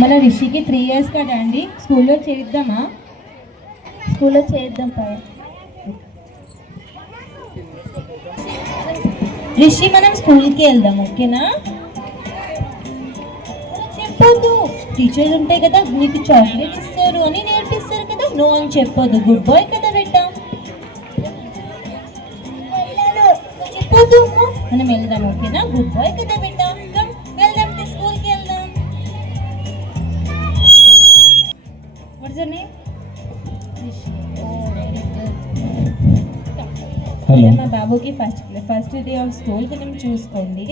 మన రిషికి 3 years కదా అండి, స్కూల్లో చేద్దామా? స్కూల్లో చేద్దాం పద. రిషి మనం స్కూల్కి వెళ్దాం, ఓకేనా? చెప్పొద్దు, టీచర్స్ ఉంటాయి కదా నీకు చాక్లెట్ ఇస్తారు అని నేర్పిస్తారు కదా, నో అని చెప్పొద్దు. గుడ్ బాయ్ కదా బెట్ట, చెప్పొద్దు. మనం వెళ్దాం, ఓకేనా? గుడ్ బాయ్ కదా బెట్ట, వెళ్దాం, స్కూల్కి వెళ్దాం. What's your name? మా బాబుకి ఫస్ట్ డే ఆఫ్ స్కూల్ కొంచెం చూసుకోండి.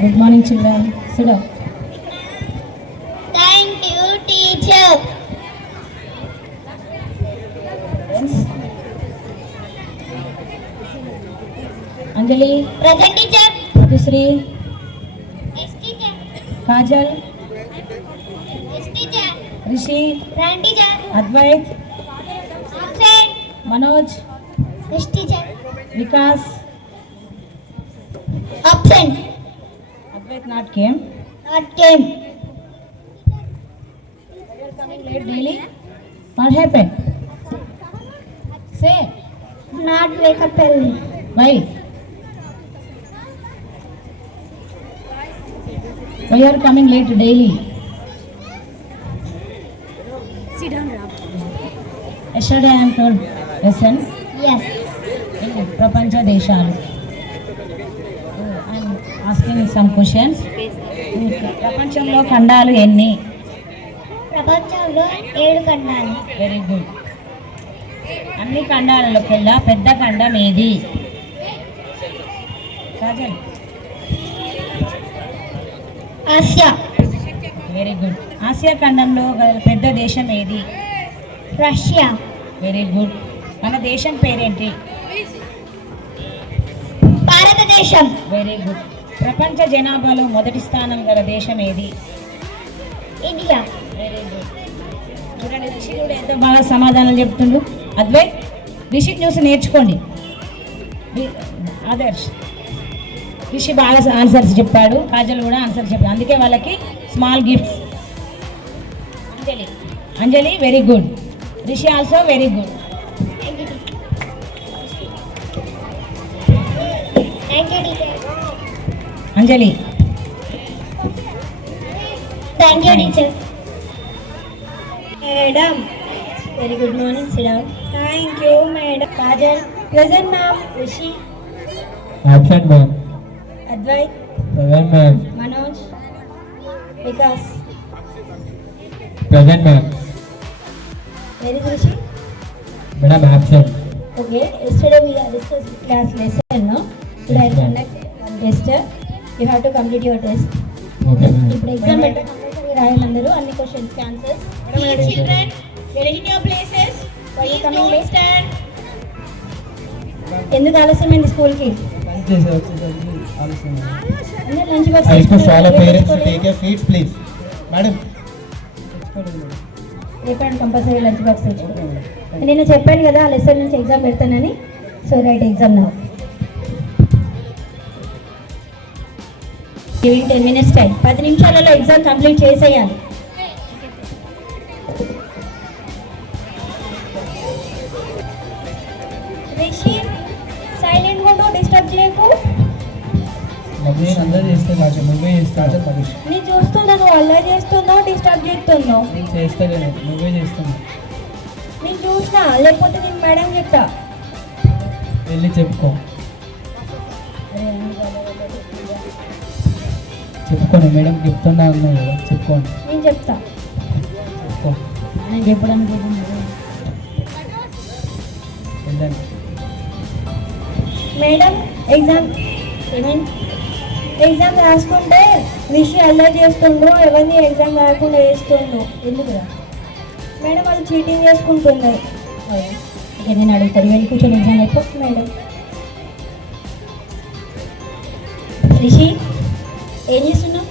Good morning, children. Sit down. Thank you, teacher. Anjali. Present, teacher. Madhusri. Yes, teacher. Kajal. Yes, teacher. Rishi. Present, teacher. Advait. Absent. Manoj. Yes, teacher. Vikas. Absent. Advait not came. Not came. You are coming late daily. What happened? Say. Not wake up early. Why? Why you are coming late daily? Sit down, Ram. Yesterday I am told lesson Yes. in ప్రపంచ దేశాలు. I am asking some questions. ప్రపంచంలో ఖండాలు ఎన్ని? ప్రపంచంలో 7 ఖండాలు. Very good. అన్ని ఖండాలలోకెల్లా పెద్ద ఖండం ఏది? Kajal. Asia. Very good. Asia ఖండంలో గల పెద్ద దేశం ఏది? రష్యా. Very good. మన దేశం పేరేంటి? భారతదేశం. Very good. ప్రపంచ జనాభాలో మొదటి స్థానం గల దేశం ఏది? ఇండియా. Very good. చూడండి రిషి కూడా ఎంత బాగా సమాధానం చెప్తుండు. అద్వైత్, రిషి చూసి నేర్చుకోండి. ఆదర్శ్, రిషి బాగా ఆన్సర్స్ చెప్పాడు, కాజల్ కూడా ఆన్సర్స్ చెప్పాడు, అందుకే వాళ్ళకి small gifts. Anjali very good. Rishi also very good. Thank you teacher. Anjali. Thank you teacher. Madam. Very good morning. Sit down. Thank you madam. Kajal. Present ma'am. Rishi. Absent, ma'am. Advait. Present, ma'am. Manoj. Vikas. Present, ma'am. Very good Rishi. Madam, absent. Okay, yesterday we have discussed class lesson, no? Today I conduct one test. You have to complete your test. Okay, ma'am. ఇప్పుడు exam పెట్టే compulsory రాయాలి అందరూ, అన్ని questions కి answers. Children, get in your places. Why you coming late? Stand. ఎందుకు ఆలస్యమైంది school కి? అందరూ lunch box I request all parents to take your seats, please. Madam. రేపటి కంపల్సరీ లంచ్ బాక్స్ తెచ్చుకోండి. నేను చెప్పాను కదా ఆ లెసన్ నుంచి ఎగ్జామ్ పెడతానని. So right exam now. Giving 10 minutes time. 10 నిమిషాలలో ఎగ్జామ్ కంప్లీట్ చేసేయాలి. రిషి సైలెంట్ గా డిస్టర్బ్ చేయకు. నేను అందరూ చేస్తే కాదు నువ్వే చేస్తా పరీక్ష నేను చూస్తున్నా నువ్వు అల్లరి చేస్తున్నావు డిస్టర్బ్ చేస్తున్నావు. నేను చేస్తలేను నువ్వే చేస్తున్నావు. నేను చూసినా లేకపోతే నేను మేడం చెప్తా. వెళ్ళి చెప్పుకో చెప్పుకోండి మేడం చెప్తున్నా అన్నా కదా చెప్పుకోండి. నేను చెప్తా. చెప్పుకో నేను చెప్పడానికి వెళ్ళండి. మేడం ఎగ్జామ్ రాసుకుంటే రిషి అల్లరి చేస్తుండ్రు, ఎవరిని ఎగ్జామ్ రాకుండా చేస్తుండ్రు. ఎందుకురా మేడం వాళ్ళు చీటింగ్ చేసుకుంటున్నారు. ఇక నేను అడుగుతాను వెళ్ళి కూర్చొని ఎగ్జామ్ అయిపోతుంది మేడం. రిషి ఏం చేస్తున్నావు?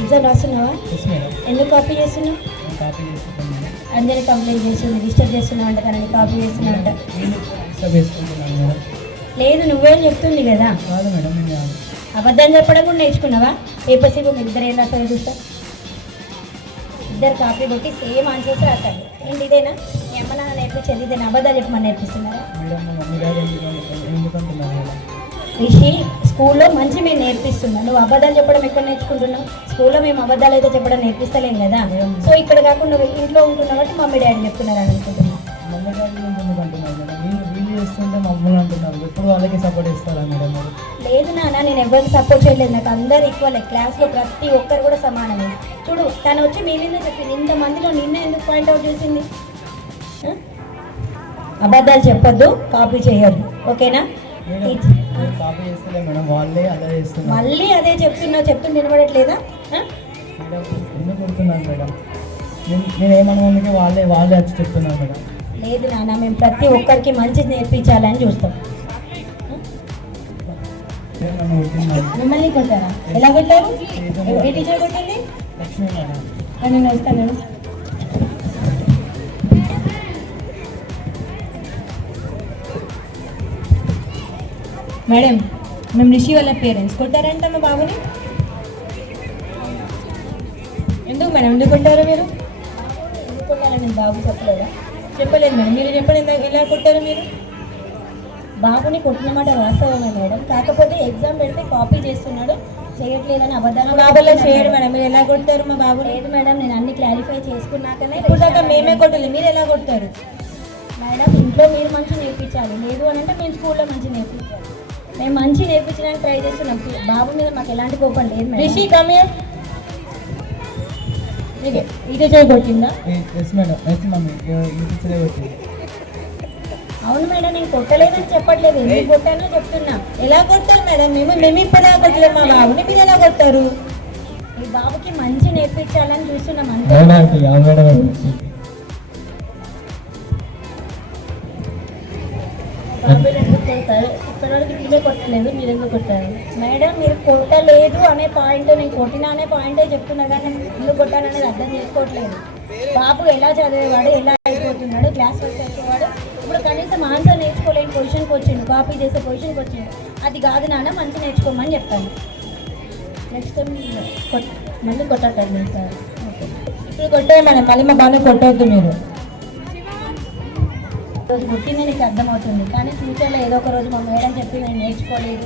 ఎగ్జామ్ రాస్తున్నావా? Yes madam. ఎందుకు కాపీ చేస్తున్నావు? నేను కాపీ చేస్తున్నాను మేడం. అందరినీ కంప్లైంట్ చేస్తుంది, డిస్టర్బ్ చేస్తున్నావు అంట, కానీ కాపీ చేస్తున్నావు అంట. నేను డిస్టర్బ్ చేసుకుంటున్నాను మేడం. లేదు నువ్వే చెప్తుంది కదా. కాదు మేడం నేను కాదు. అబద్ధాలు చెప్పడం కూడా నేర్చుకున్నావా? పేపర్స్ మీరు ఇద్దరు ఏం రాస్తారో చూస్తా. ఇద్దరు కాపీ కొట్టి సేమ్ ఆన్సర్స్ రాస్తారు. ఏంటి ఇదేనా మీ అమ్మ నాన్న నేర్పించేది? ఇదేనా అబద్ధాలు చెప్పమని నేర్పిస్తున్నారా? మేడం మా మమ్మీ డాడీ ఎందుకంటున్నారు మేడం? రిషి స్కూల్లో మంచి మేము నేర్పిస్తున్నాం, నువ్వు అబద్ధాలు చెప్పడం ఎక్కడ నేర్చుకుంటున్నావు? స్కూల్లో మేము అబద్ధాలు అయితే చెప్పడం నేర్పిస్తలేం కదా. సో ఇక్కడ కాకుండా నువ్వు ఇంట్లో ఉంటున్నావు కాబట్టి మమ్మీ డాడీ చెప్తున్నారు అని అనుకుంటున్నాను. మమ్మీ డాడీ ఎందుకంటున్నారు మేడం? వీళ్ళు చేస్తుంటే మమ్మల్ని అంటున్నారు. ఎప్పుడు వాళ్ళకి సపోర్ట్ ఇస్తారా మేడం మీరు? లేదు నాన్న నేను ఎవరికి సపోర్ట్ చేయలేదు, నాకు అందరు ఈక్వల్. క్లాస్లో ప్రతి ఒక్కరు కూడా సమానమే. చూడు తను వచ్చి మీరిందే చెప్పింది, ఇంతమందిలో నిన్న ఎందుకు పాయింట్అవుట్ చేసింది? అబద్ధాలు చెప్పొద్దు, కాపీ చేయొద్దు, ఓకేనా? నేను కాపీ చేస్తలే మేడం, వాళ్ళే అలా చేస్తున్నారు. మళ్ళీ అదే చెప్తున్నా వినబడట్లేదా? మేడం ఎందుకు కొడుతున్నారు మేడం? నేను ఏమన్నా వాళ్ళే వచ్చి చెప్తున్నారు మేడం. లేదు నాన్న మేము ప్రతి ఒక్కరికి మంచి నేర్పించాలని చూస్తాం. మేడం నన్ను కొడుతున్నారు. మిమ్మల్ని కొట్టారా? ఎలా కొట్టారు? ఏ టీచర్ కొట్టింది? లక్ష్మీ మేడం. నేను వస్తాను. మేడం మేము రిషి వాళ్ళ పేరెంట్స్ కొట్టారంట మా బాబుని. ఎందుకు మేడం ఎందుకు కొట్టారు మీరు? ఎందుకు కొట్టాలని నేను బాబు చెప్పలేదా? చెప్పలేదు మేడం, మీరు చెప్పండి ఎలా కొట్టారు మీరు? బాబుని కొట్టిన మాట వాస్తవమే మేడం, కాకపోతే ఎగ్జామ్ పెడితే కాపీ చేస్తున్నాడు, చేయట్లేదని అబద్ధాలు. మా బాబులో చేయడు మేడం, మీరు ఎలా కొట్టారు మా బాబు? లేదు మేడం నేను అన్ని క్లారిఫై చేసుకున్నాకనే. ఇప్పుడు దాకా మేమే కొట్టలేదు, మీరు ఎలా కొట్టారు? మేడం ఇంట్లో మీరు మంచి నేర్పించాలి, లేదు అని అంటే మేము స్కూల్లో మంచి నేర్పించాలి. మేము మంచి నేర్పించడానికి ట్రై చేస్తున్నాం. బాబు మీద మాకు ఎలాంటి కోపం లేదు మేడం. Rishi come here. ఈ టీచర్ కొట్టిందా? Yes madam. ఎస్ మమ్మీ ఈ టీచరే వచ్చింది. అవును మేడం నేను కొట్టలేదని చెప్పట్లేదు, ఎందుకు కొట్టానో చెప్తున్నా. ఎలా కొట్టారు మేడం? మేము ఇప్పుడు కొట్టలేదు మా బాబుని, మీరు ఎలా కొట్టారు? ఈ బాబుకి మంచి నేర్పించాలని చూస్తున్నాం అంతే. బాబు ఎందుకు కొడతారు? ఇప్పటివరకు మీరే కొట్టలేదు, మీరు ఎందుకు కొట్టారు? మేడం మీరు కొట్టలేదు అనే పాయింట్, నేను కొట్టినా అనే పాయింటే చెప్తున్నా, కానీ నేను ఎందుకు కొట్టాననేది అర్థం చేసుకోవట్లేదు. బాబు ఎలా చదివేవాడు, ఎలా అయిపోతున్నాడు, క్లాస్ వర్క్ చేసేవాడు, ఇప్పుడు కనీసం ఆన్సర్ నేర్చుకోలేని పొజిషన్కి వచ్చిండు, కాపీ చేసే పొజిషన్కి వచ్చిండు. అది కాదు నాన్న మంచి నేర్చుకోమని చెప్తాను. నెక్స్ట్ టైం మళ్ళీ కొట్టండి సార్. ఓకే ఇప్పుడు కొట్టారు మేడం, మళ్ళీ మా బాబుని కొట్టవద్దు మీరు. రోజు పుట్టిందే నీకు అర్థమవుతుంది, కానీ ఫ్యూచర్లో ఏదో ఒక రోజు మా మేడం చెప్పి నేను నేర్చుకోలేదు,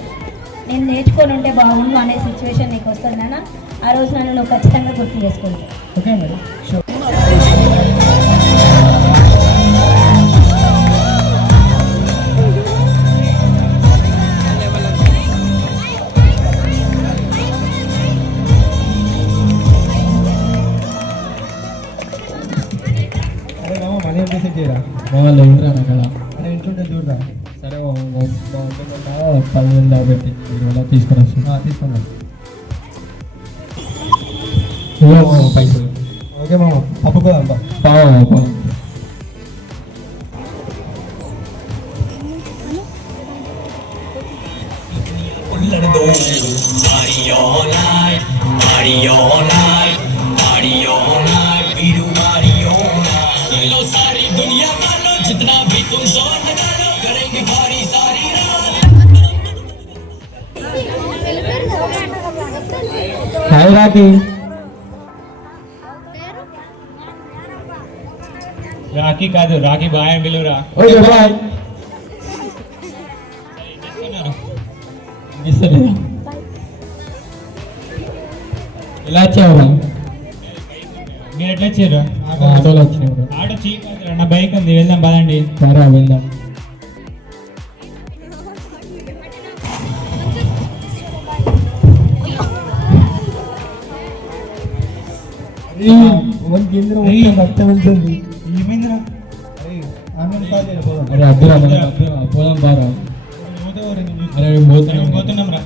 నేను నేర్చుకొని ఉంటే బాగుండు అనే సిచ్యువేషన్ నీకు వస్తుంది నాన్న. ఆ రోజు నన్ను నువ్వు ఖచ్చితంగా గుర్తు చేసుకుంటావు. Okay madam sure. అరే మామ మనీ ఎంత చేయరా? వాళ్ళు ఎవరా అక్కడ? అరే ఇంటుంటే చూడరా. సరే బాగుంటుందా? 10,000 దాకా పెట్టి 20,000 తీసుకుని వస్తుంది. తీసుకున్నా పైసలు. ఓకే మామ పప్పుకో అంతా హాయ్ రాకి. రాఖీ కాదు రాఖీ బాయ్ పిలువురా. ఓకే బాయ్. ఎలా వచ్చావురా? మీరు ఎట్లా వచ్చారు? ఆటోలో వచ్చినావు. ఆటో చీప్ నా బైక్ ఉంది, వెళ్దాం పదండి. సరే వెళ్దాం. ఏమైందిరా? అరే అద్దురా పోదాం బారా. అరే పోతున్నాం రా.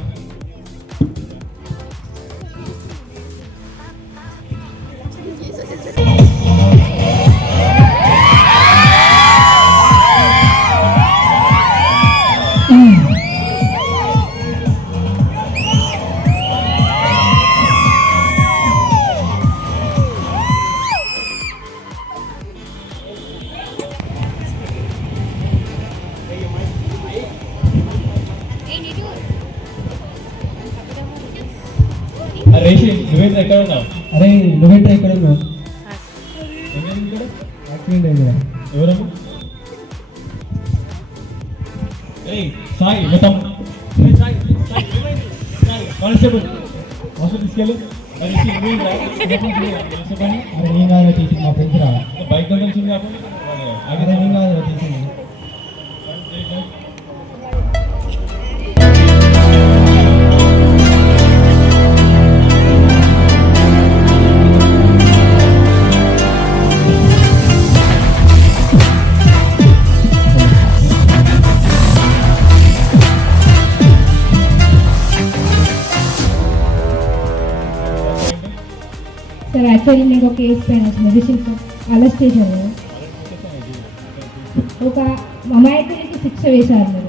రేషి నువ్వేంటి ఎక్కడ ఉన్నావు? అరే నువ్వేంటే ఎక్కడ ఉన్నావు? యాక్సిడెంట్ అయిందిరా. ఎవరమ్మా? ఏయ్ సాయి మొత్తం కానిస్టేబుల్ హాస్పిటల్ తీసుకెళ్ళు. అరే నేను కాదు టీచింగ్, మా ఫ్రెండ్స్ రా. బైక్ వచ్చింది కాబట్టి అరే నేను కాదు టీచింగ్. సార్ యాక్చువల్లీ నేను ఒక కేసు పైన వచ్చిన రిషిక్ అరెస్ట్ చేశారు. ఒక అమాయకుడికి శిక్ష వేశారు మీరు.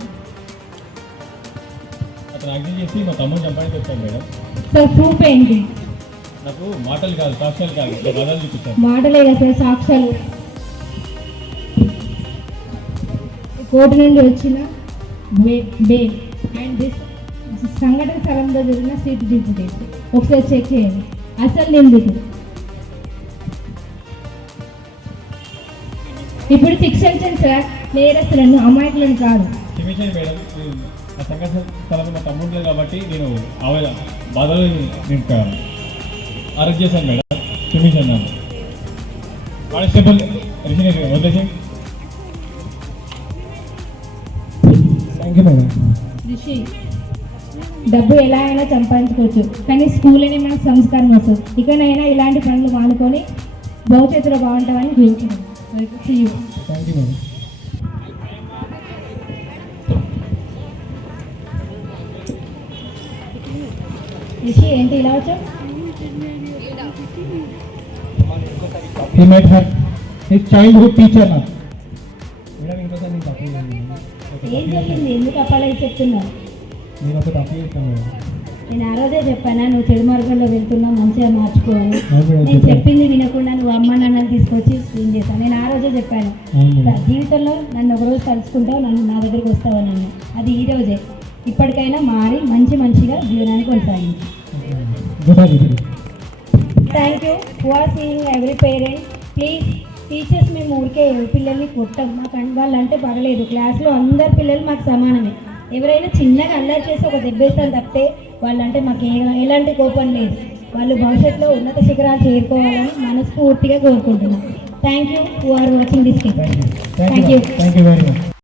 అతను యాక్సిడెంట్ చేసి మా తమ్ముడు చంపడానికి వచ్చాను మేడం. సార్ ప్రూఫ్ ఏంటి? నాకు మాటలు కాదు, సాక్ష్యాలు కాదు, పదాలు చూపించాను. మాటలే కదా సార్ సాక్ష్యాలు. కోర్టు నుండి వచ్చిన బెయిల్ అండ్ దిస్ సంఘటన స్థలంలో జరిగిన CCTV ఫుటేజ్ ఒకసారి చెక్ చేయండి. అసలు నిందితుడు ఇప్పుడు శిక్షించండి సార్, నేరస్తులను అమాయకులను కాదు. క్షమించండి మేడం, ఆ సంఘటన స్థలంలో మా తమ్ముడు లేదు కాబట్టి నేను బాధలు నేను అరెస్ట్ చేశాను మేడం. క్షమించండి నన్ను. కానిస్టేబుల్ రిషి వదిలేసి. Thank you madam. రిషి డబ్బు ఎలా అయినా సంపాదించుకోవచ్చు, కానీ స్కూల్ అనే మనకు సంస్కారం వస్తుంది. ఇకనైనా ఇలాంటి పనులు మానుకొని భవిష్యత్తులో బాగుంటామని కోరుకుంటున్నాను. Thank you madam. రిషి ఏంటి ఇలా వచ్చావు? He met her, his childhood teacher now. Madam ఇంకోసారి నేను తప్పు చేశాను. ఏం జరిగింది? ఎందుకు అప్పాలని చెప్తున్నావు? నేను ఒక తప్పు చేశాను మేడం. నేను ఆ రోజే చెప్పానా నువ్వు చెడు మార్గంలో వెళ్తున్నావు, మంచిగా మార్చుకోవాలి. అవును మేడం, నేను చెప్పింది వినకుండా నువ్వు అమ్మ నాన్నని తీసుకొచ్చి ఏం చేశాను? నేను ఆ రోజే చెప్పాను, అవును మేడం. జీవితంలో నన్ను ఒకరోజు తలుచుకుంటావు, నన్ను నా దగ్గరికి వస్తావు నన్ను. అది ఈ రోజే. ఇప్పటికైనా మారి మంచిగా జీవనాన్ని కొనసాగించు. Thank you. Who are seeing every parent please. Teachers మేము ఊరికే పిల్లల్ని కొట్టాం, మాకు వాళ్ళంటే పర్లేదు. క్లాస్లో అందరు పిల్లలు మాకు సమానమే. ఎవరైనా చిన్నగా అల్లరి చేసి ఒక దెబ్బేస్తాను తప్పితే వాళ్ళంటే మాకు ఎలాంటి కోపం లేదు. వాళ్ళు భవిష్యత్తులో ఉన్నత శిఖరాలు చేరుకోవాలని మనస్ఫూర్తిగా కోరుకుంటున్నాం. Thank you who are watching this clip. Thank you. Thank you very much.